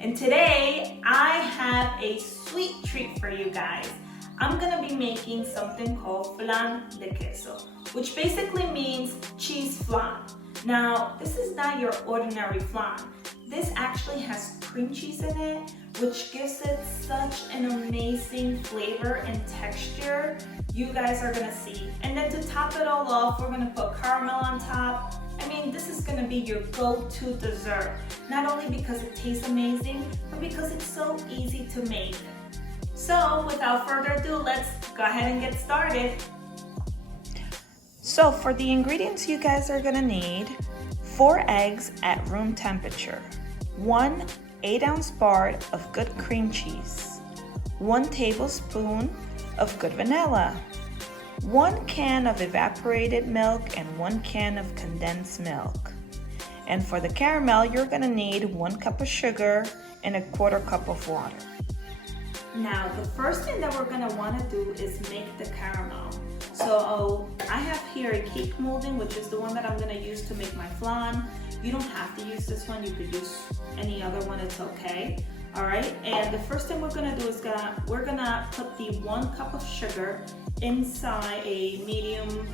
And today I have a sweet treat for you guys. I'm gonna be making something called flan de queso, which basically means cheese flan. Now, this is not your ordinary flan. This actually has cream cheese in it, which gives it such an amazing flavor and texture. You guys are gonna see. And then to top it all off, we're gonna put caramel on top. I mean, this is gonna be your go-to dessert. Not only because it tastes amazing, but because it's so easy to make. So without further ado, let's go ahead and get started. So for the ingredients you guys are gonna need, 4 eggs at room temperature, 1 8-ounce bar of good cream cheese, 1 tablespoon of good vanilla, 1 can of evaporated milk, and 1 can of condensed milk. And for the caramel, you're gonna need 1 cup of sugar and 1/4 cup of water. Now, the first thing that we're gonna wanna do is make the caramel. So I have here a cake molding, which is the one that I'm gonna use to make my flan. You don't have to use this one, you could use any other one, it's okay. All right, and the first thing we're gonna do is we're gonna put the 1 cup of sugar inside a medium-sized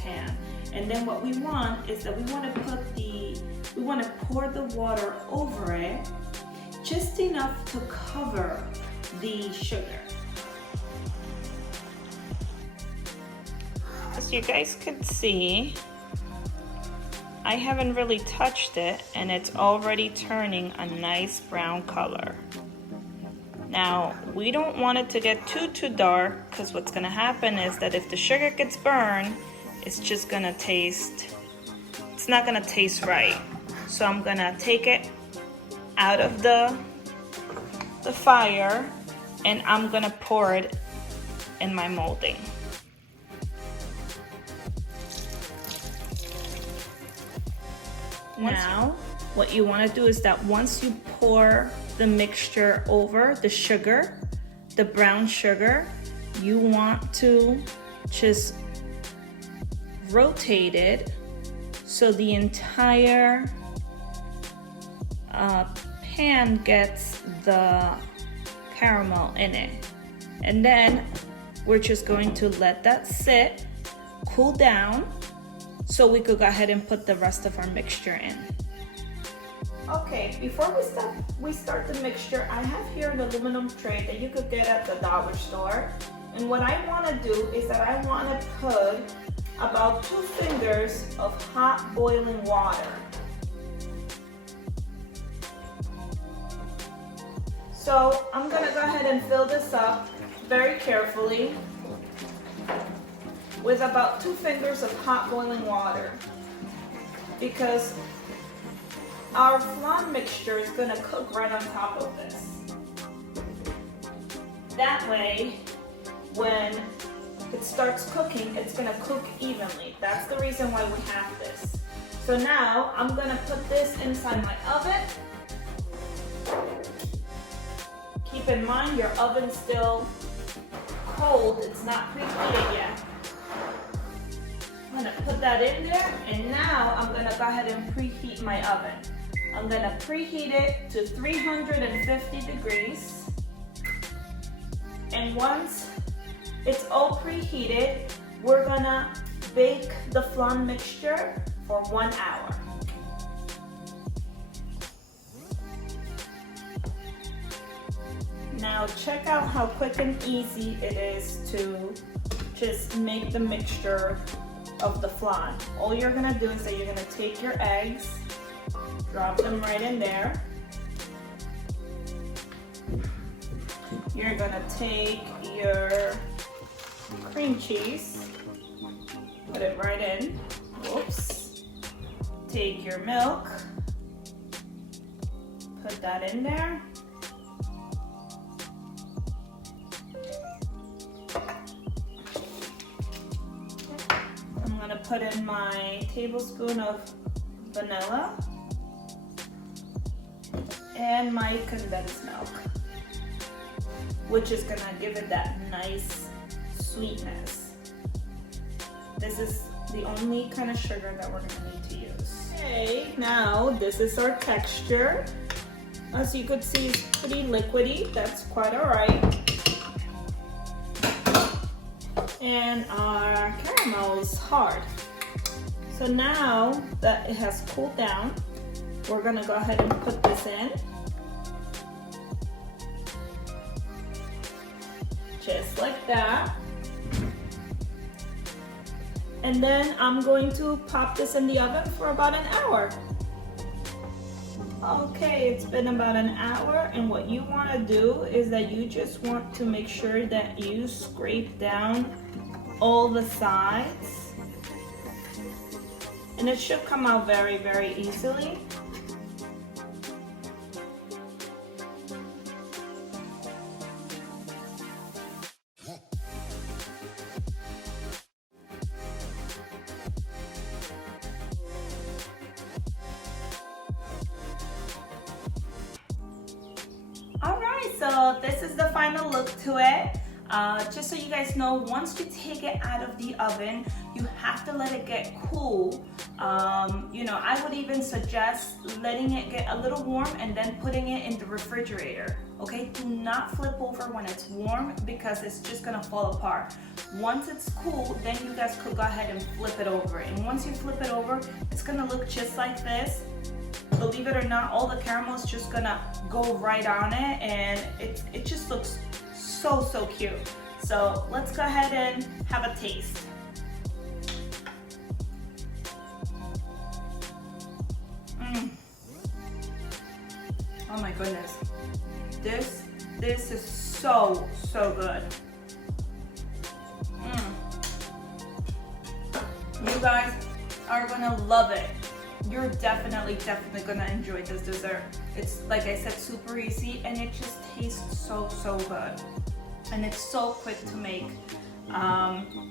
pan. And then what we want is that we wanna pour the water over it, just enough to cover the sugar. As you guys could see, I haven't really touched it and it's already turning a nice brown color. Now, we don't want it to get too dark, because what's gonna happen is that if the sugar gets burned, it's not gonna taste right. So I'm gonna take it out of the fire and I'm gonna pour it in my molding. Now, what you want to do is that once you pour the mixture over the sugar, the brown sugar, you want to just rotate it so the entire pan gets the caramel in it. And then we're just going to let that sit, cool down, so we could go ahead and put the rest of our mixture in. Okay, before we start the mixture, I have here an aluminum tray that you could get at the dollar store. And what I want to do is that I want to put about 2 fingers of hot boiling water. So I'm going to go ahead and fill this up very carefully with about 2 fingers of hot boiling water, because our flan mixture is gonna cook right on top of this. That way, when it starts cooking, it's gonna cook evenly. That's the reason why we have this. So now, I'm gonna put this inside my oven. Keep in mind, your oven's still cold, it's not preheated yet. I'm gonna put that in there, and now I'm gonna go ahead and preheat my oven. I'm gonna preheat it to 350 degrees. And once it's all preheated, we're gonna bake the flan mixture for 1 hour. Now check out how quick and easy it is to just make the mixture of the flan. All you're gonna do is that you're gonna take your eggs, drop them right in there. You're gonna take your cream cheese, put it right in. Whoops. Take your milk, put that in there. I'm gonna put in my tablespoon of vanilla and my condensed milk, which is gonna give it that nice sweetness. This is the only kind of sugar that we're gonna need to use. Okay, now this is our texture. As you could see, it's pretty liquidy. That's quite all right. And our caramel is hard. So now that it has cooled down, we're gonna go ahead and put this in. Just like that. And then I'm going to pop this in the oven for about an hour. Okay, it's been about an hour, and what you want to do is that you just want to make sure that you scrape down all the sides, and it should come out very, very easily. Alright, so this is the final look to it. Just so you guys know, once you take it out of the oven, you have to let it get cool. You know, I would even suggest letting it get a little warm and then putting it in the refrigerator. Okay, do not flip over when it's warm because it's just gonna fall apart. Once it's cool, then you guys could go ahead and flip it over. And once you flip it over, it's gonna look just like this. Believe it or not, all the caramel is just gonna go right on it, and it just looks so cute. So let's go ahead and have a taste. Oh my goodness, this is so good. You guys are gonna love it. You're definitely gonna enjoy this dessert. It's, like I said, super easy, and it just tastes so good. And it's so quick to make.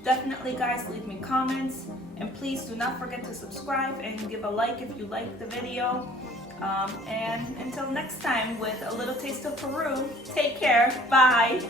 Definitely guys, leave me comments, and please do not forget to subscribe and give a like if you like the video. And until next time with a little taste of Peru, take care, bye.